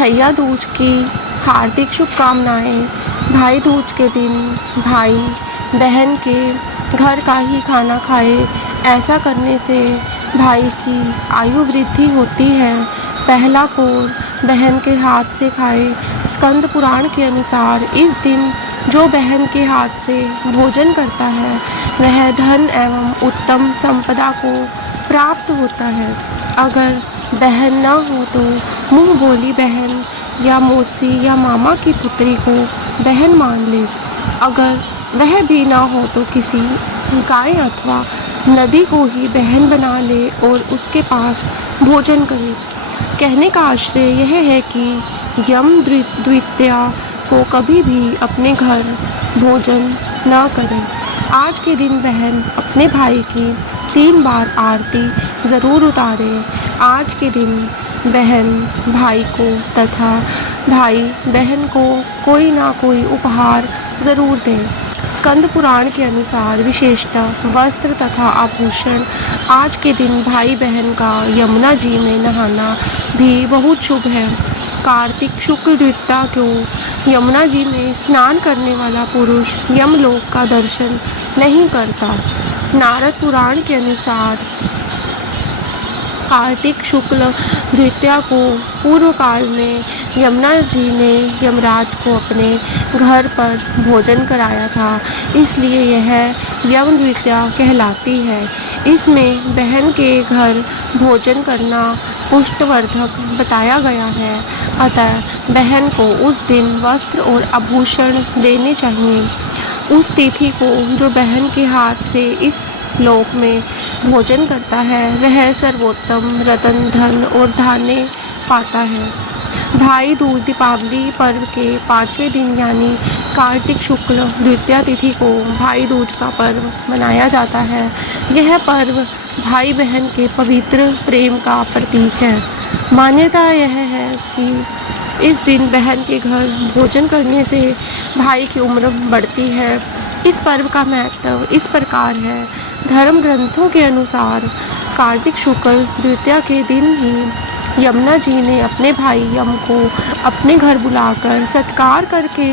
भैया दूज की हार्दिक शुभकामनाएं। भाई दूज के दिन भाई बहन के घर का ही खाना खाए। ऐसा करने से भाई की आयु वृद्धि होती है। पहला कोर बहन के हाथ से खाए। स्कंद पुराण के अनुसार इस दिन जो बहन के हाथ से भोजन करता है वह धन एवं उत्तम संपदा को प्राप्त होता है। अगर बहन न हो तो मुँह बोली बहन या मौसी या मामा की पुत्री को बहन मान ले। अगर वह भी ना हो तो किसी गाय अथवा नदी को ही बहन बना ले और उसके पास भोजन करे। कहने का आश्रय यह है कि यम द्वितीया को कभी भी अपने घर भोजन न करें। आज के दिन बहन अपने भाई की 3 बार आरती ज़रूर उतारे। आज के दिन बहन भाई को तथा भाई बहन को कोई ना कोई उपहार ज़रूर दें। स्कंद पुराण के अनुसार विशेषतः वस्त्र तथा आभूषण। आज के दिन भाई बहन का यमुना जी में नहाना भी बहुत शुभ है। कार्तिक शुक्ल द्वितीया को यमुना जी में स्नान करने वाला पुरुष यमलोक का दर्शन नहीं करता। नारद पुराण के अनुसार कार्तिक शुक्ल द्वितीया को पूर्व काल में यमुना जी ने यमराज को अपने घर पर भोजन कराया था, इसलिए यह यम द्वितीया कहलाती है। इसमें बहन के घर भोजन करना पुष्टवर्धक बताया गया है। अतः बहन को उस दिन वस्त्र और आभूषण देने चाहिए। उस तिथि को जो बहन के हाथ से इस लोक में भोजन करता है वह सर्वोत्तम रतन धन और धान्य पाता है। भाई दूज दीपावली पर्व के 5वें दिन यानी कार्तिक शुक्ल द्वितीया तिथि को भाई दूज का पर्व मनाया जाता है। यह पर्व भाई बहन के पवित्र प्रेम का प्रतीक है। मान्यता यह है कि इस दिन बहन के घर भोजन करने से भाई की उम्र बढ़ती है। इस पर्व का महत्व इस प्रकार है। धर्म ग्रंथों के अनुसार कार्तिक शुक्ल द्वितीया के दिन ही यमुना जी ने अपने भाई यम को अपने घर बुलाकर सत्कार करके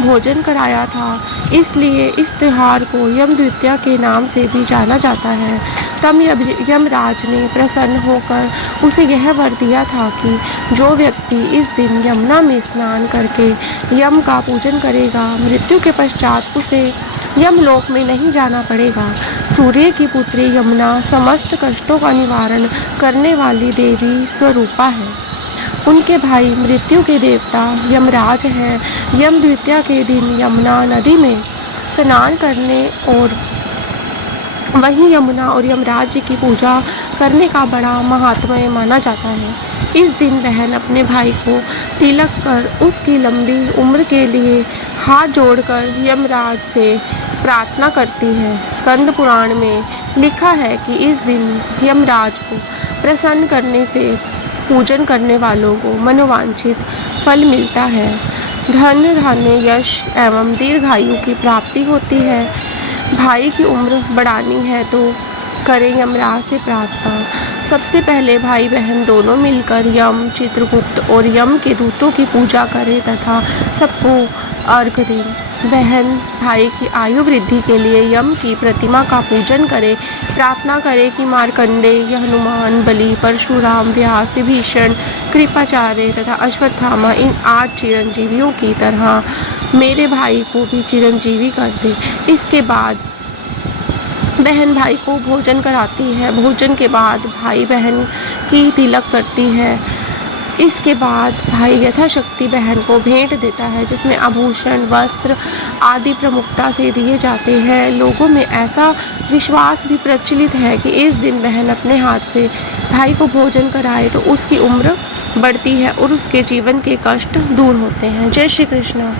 भोजन कराया था, इसलिए इस त्यौहार को यम द्वितीया के नाम से भी जाना जाता है। तब यमराज ने प्रसन्न होकर उसे यह वर दिया था कि जो व्यक्ति इस दिन यमुना में स्नान करके यम का पूजन करेगा, मृत्यु के पश्चात उसे यमलोक में नहीं जाना पड़ेगा। सूर्य की पुत्री यमुना समस्त कष्टों का निवारण करने वाली देवी स्वरूपा है। उनके भाई मृत्यु के देवता यमराज हैं। यम द्वितीया के दिन यमुना नदी में स्नान करने और वहीं यमुना और यमराज जी की पूजा करने का बड़ा महात्म्य माना जाता है। इस दिन बहन अपने भाई को तिलक कर उसकी लंबी उम्र के लिए हाथ जोड़कर यमराज से प्रार्थना करती है। स्कंद पुराण में लिखा है कि इस दिन यमराज को प्रसन्न करने से पूजन करने वालों को मनोवांछित फल मिलता है। धन धान्य यश एवं दीर्घायु की प्राप्ति होती है। भाई की उम्र बढ़ानी है तो करें यमराज से प्रार्थना। सबसे पहले भाई बहन दोनों मिलकर यम चित्रगुप्त और यम के दूतों की पूजा करें तथा सबको अर्घ दें। बहन भाई की आयु वृद्धि के लिए यम की प्रतिमा का पूजन करे। प्रार्थना करे कि मार्कंडेय हनुमान बलि परशुराम व्यास विभीषण कृपाचार्य तथा अश्वत्थामा इन 8 चिरंजीवियों की तरह मेरे भाई को भी चिरंजीवी कर दे। इसके बाद बहन भाई को भोजन कराती है। भोजन के बाद भाई बहन की तिलक करती है। इसके बाद भाई यथाशक्ति बहन को भेंट देता है, जिसमें आभूषण वस्त्र आदि प्रमुखता से दिए जाते हैं। लोगों में ऐसा विश्वास भी प्रचलित है कि इस दिन बहन अपने हाथ से भाई को भोजन कराए तो उसकी उम्र बढ़ती है और उसके जीवन के कष्ट दूर होते हैं। जय श्री कृष्ण।